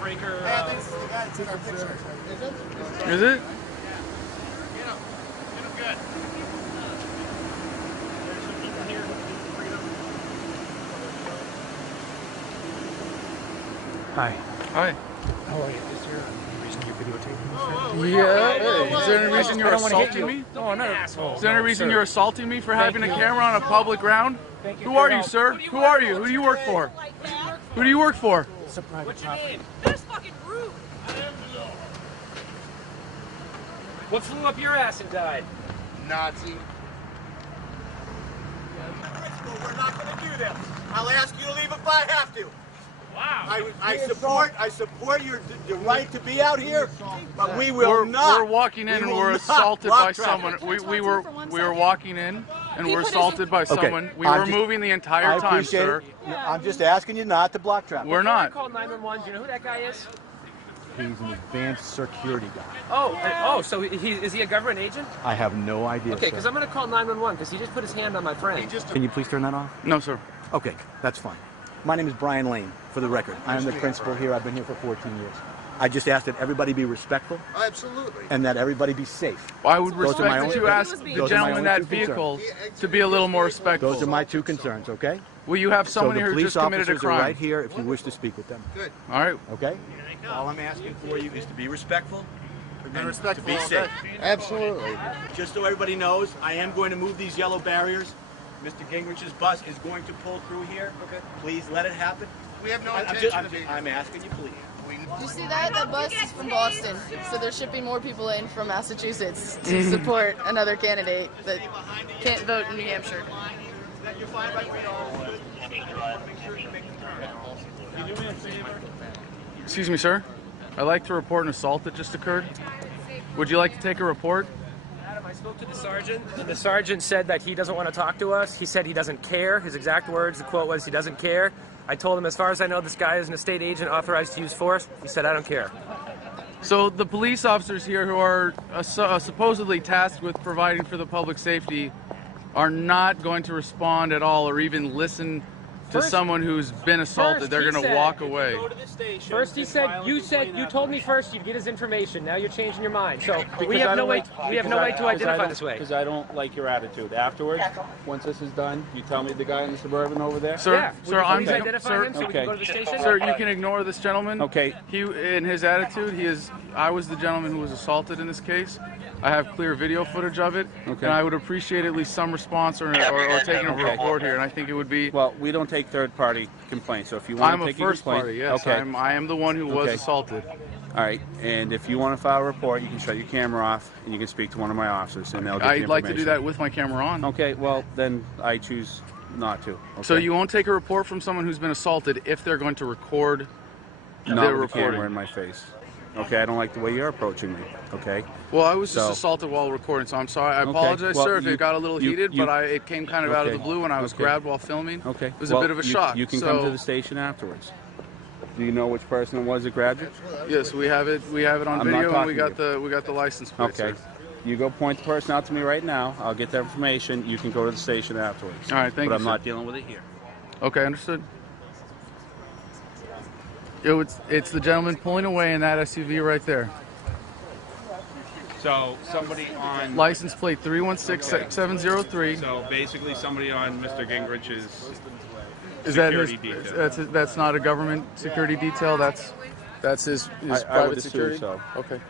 Breaker. Hey, I think this is the guy that took our picture. Is it? Get him good. There's some people here. Bring it up. Hi. Hi. How are you? Is there any reason you're videotaping me? Yeah. Is there any reason you're I don't wanna hit assaulting you. me? No, I'm not. Oh, Is there any no, reason sir. you're assaulting me for having a you. camera on a public ground? Thank you Who for are your you, help. sir? Who are you? Who do you work for? Who do you work for? It's a private What's your property. name? That's fucking rude. What flew up your ass and died? Nazi. We're not going to do this. I'll ask you to leave if I have to. Wow. I support your right to be out here, but we will not. We're walking in and we're assaulted by someone. We were walking in and we're assaulted by someone. We were moving the entire time, sir. I'm just asking you not to block traffic. We're not. Call 911. Do you know who that guy is? He's an advanced security guy. Oh, so is he a government agent? I have no idea. Okay, because I'm going to call 911 because he just put his hand on my friend. Can you please turn that off? No, sir. Okay, that's fine. My name is Brian Lane, for the record. I am the principal here. I've been here for 14 years. I just asked that everybody be respectful. Absolutely. And that everybody be safe. Well, I would Those are my respect that own- you asked those the are my gentleman in only that two concerns. vehicle to be a little more respectful. Those are my two concerns, okay? Will you have someone so the here who police just committed a officers are right crime? here if you wish to speak with them. Good. All right. Okay? All I'm asking for you is to be respectful. We've been and respectful to be all safe. day. Absolutely. Just so everybody knows, I am going to move these yellow barriers. Mr. Gingrich's bus is going to pull through here. Okay. Please let it happen. We have no intention of I'm asking you, please. You see that? That bus is from Boston, so they're shipping more people in from Massachusetts to support another candidate that can't vote in New Hampshire. Excuse me, sir. I'd like to report an assault that just occurred. Would you like to take a report? Adam, I spoke to the sergeant, and the sergeant said that he doesn't want to talk to us. He said he doesn't care. His exact words, the quote was, he doesn't care. I told him, as far as I know, this guy is an estate agent authorized to use force. He said, I don't care. So the police officers here who are supposedly tasked with providing for the public safety are not going to respond at all or even listen to someone who's been assaulted. They're going to walk away. First he said, you told me first you'd get his information. Now you're changing your mind. So we have no way to identify this way. Because I don't like your attitude. Afterwards, once this is done, you tell me the guy in the Suburban over there? Sir, Yeah, sir, would you please identify him so we can go to the station? Sir, you can ignore this gentleman. Okay. He, in his attitude, I was the gentleman who was assaulted in this case. I have clear video footage of it, Okay. and I would appreciate at least some response or taking a report here. And I think it would be. Well, we don't take third-party complaints, so if you want I'm to a take a first complaint... party, yes. Okay. I am the one who was Okay. assaulted. All right, and if you want to file a report, you can shut your camera off, and you can speak to one of my officers, and they'll get the I'd like to do information. that with my camera on. Okay, well, then I choose not to. Okay? So you won't take a report from someone who's been assaulted if they're going to record Not their with the camera recording. in my face. Okay, I don't like the way you're approaching me, okay? Well, I was just So- assaulted while recording, so I'm sorry. I Okay, apologize, well, sir, if you- it got a little you- heated, you- but it came kind of out of the Okay, blue when I was okay. grabbed while filming. Okay. It was Well, a bit of a shock. You can so, come to the station afterwards. Do you know which person it was that grabbed you? Yes, we have it. We have it on I'm not video, and we talking got the license plate. Okay. Sir. You go point the person out to me right now. I'll get that information. You can go to the station afterwards. All right, thank but you, I'm sir. not dealing with it here. Okay, understood. It's the gentleman pulling away in that SUV right there. So somebody on License plate 316703. So basically, somebody on Mr. Gingrich's Is that his? security detail. That's not a government security detail. That's his I would private assume security. so. Okay.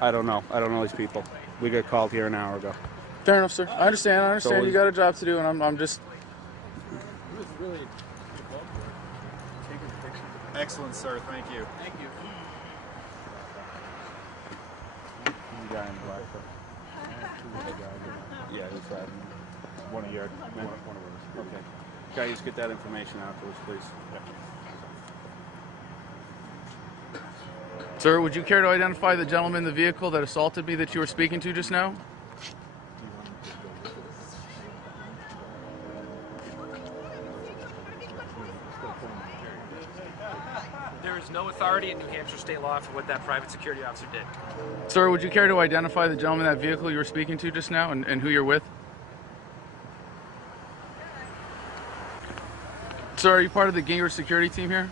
I don't know. I don't know these people. We got called here an hour ago. Fair enough, sir. I understand. So You got a job to do, and I'm just. Excellent, sir. Thank you. Thank you. The guy in the black shirt. Yeah, it's one of your one of ours. Okay. Can I just get that information afterwards, please? Sir, would you care to identify the gentleman in the vehicle that assaulted me that you were speaking to just now? There is no authority in New Hampshire state law for what that private security officer did. Sir, would you care to identify the gentleman in that vehicle you were speaking to just now and who you're with? Sir, are you part of the Gingrich security team here?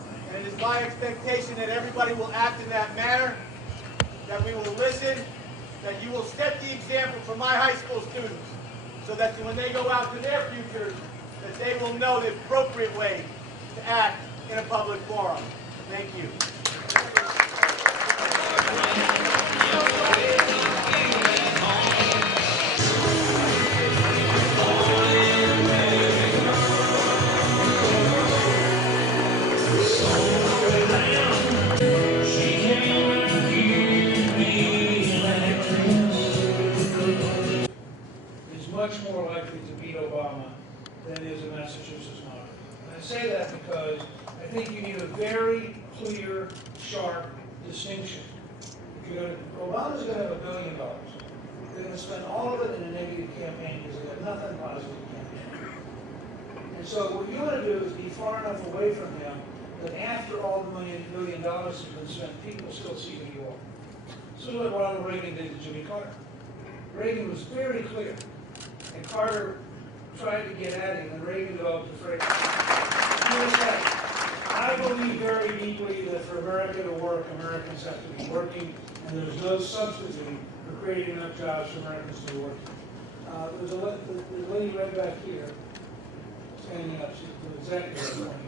And it is my expectation that everybody will act in that manner, that we will listen, that you will set the example for my high school students, so that when they go out to their futures, that they will know the appropriate way to act in a public forum. Thank you. Much more likely to beat Obama than is a Massachusetts model. And I say that because I think you need a very clear, sharp distinction. If you're Obama's going to have $1 billion. They're going to spend all of it in a negative campaign because they have nothing positive campaign. And so what you want to do is be far enough away from him that after all the $1 billion has been spent, people still see who you are. So what Ronald Reagan did to Jimmy Carter. Reagan was very clear. And Carter tried to get at him, and Reagan developed a phrase. I believe very deeply that for America to work, Americans have to be working, and there's no substitute for creating enough jobs for Americans to be working. There's a lady right back here, standing up. She's exactly what I'm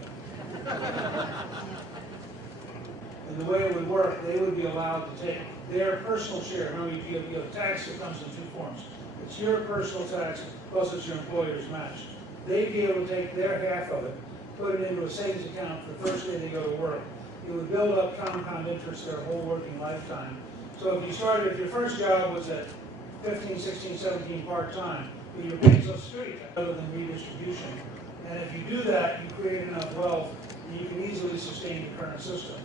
pointing at. And the way it would work, they would be allowed to take their personal share. Remember, you have a tax that comes in two forms. It's your personal tax, plus it's your employer's match. They'd be able to take their half of it, put it into a savings account the first day they go to work. It would build up compound interest their whole working lifetime. So if your first job was at 15, 16, 17 part-time, but you're paying Social Security rather than redistribution. And if you do that, you create enough wealth that you can easily sustain the current system.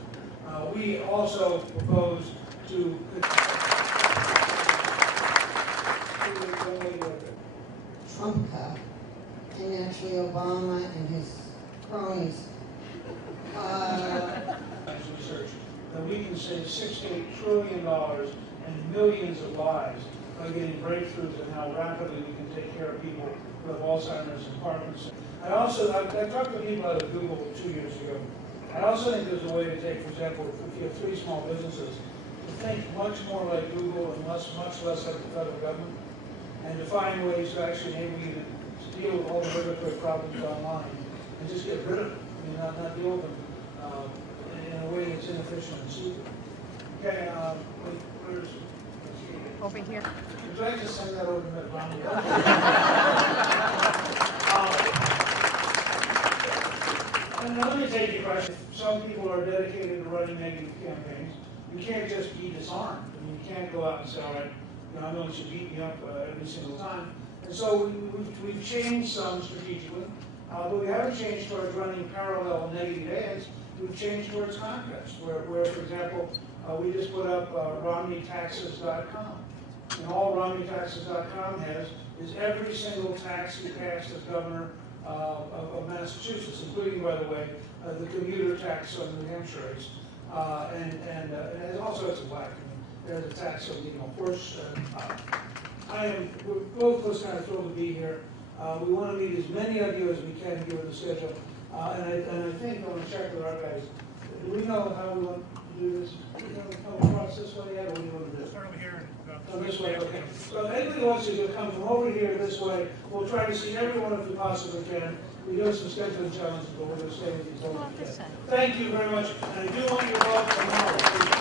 We also propose to Trump and actually Obama and his cronies. Research that we can save $6 to $8 trillion and millions of lives by getting breakthroughs in how rapidly we can take care of people who have Alzheimer's and Parkinson's. I talked to people out of Google 2 years ago. I also think there's a way to take, for example, if you have 3 small businesses, to think much more like Google and much less like the federal government, and to find ways to actually enable you to deal with all the regulatory problems online and just get rid of them. I mean, not deal with them in a way that's inefficient and stupid. Okay, where's over here? Would you like to send that over to Ronnie? And let me take your question. Some people are dedicated to running negative campaigns. You can't just be disarmed. I mean, you can't go out and say, all right, I'm going to beat me up every single time. And so we've changed some strategically, but we haven't changed towards running parallel negative ads. We've changed towards conquest, where for example, we just put up RomneyTaxes.com. And all RomneyTaxes.com has is every single tax he passed as governor of Massachusetts, including, by the way, the commuter tax on New Hampshire rates. And there's all sorts of whack. There's a tax on, horse. We're both of us kind of thrilled to be here. We want to meet as many of you as we can given the schedule. And I think I want to check with our guys. Do we know how we want to do this? Do we know come across this way yet, or do we want to do this? Start over here. Come this way, okay. So anybody wants to come from over here this way, we'll try to see everyone if we possibly can. We do have some scheduling challenges, but we're going to stay with you until we can. Thank you very much. And I do want your vote tomorrow.